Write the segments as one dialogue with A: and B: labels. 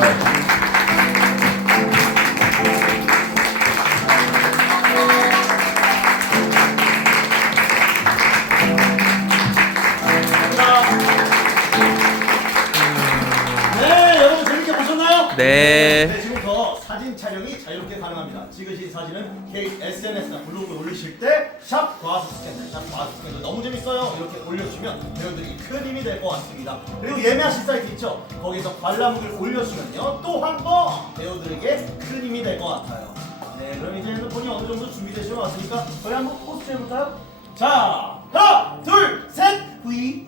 A: 그러니까요.
B: 네, 여러분 재밌게 보셨나요?
A: 네.
B: 네, 지금부터 사진 촬영이 자유롭게 가능합니다. 찍으신 사진은 개인 SNS나 블로그에 올리실 때 샵 과수 스캔들, 샵 과수 스캔들 너무 재밌어요. 이렇게 올려주면 배우들이 큰 힘이 될 것 같습니다. 그리고 예매하실 사이트 있죠? 거기서 관람을 올려주면요. 또 한 번 배우들에게 큰 힘이 될 것 같아요. 네, 그럼 이제 핸드폰이 어느 정도 준비되신 것 같으니까 저희 한번 포스트 해볼까요? 자, 하나, 둘, 셋, 후이.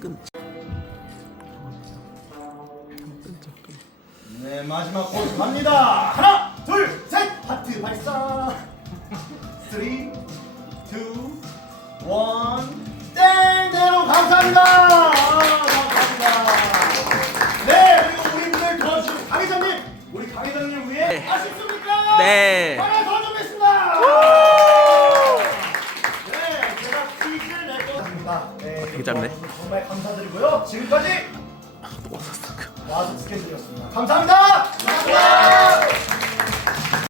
A: 끊자.
B: 네 마지막 포즈 갑니다 하나 발사 3 2 1 땡대로 감사합니다 아, 감사합니다 네 그리고 우리 분들 도와주신 강 회장님 우리 강 회장님 위해
A: 네.
B: 아쉽습니까?
A: 네.
B: 하나 더 준비했습니다 네 제가 퀴즈를 낼것 같습니다 네
A: 되게 짧네.
B: 정말 감사드리고요 지금까지. 와서 스캔들이었습니다. 감사합니다. 감사합니다.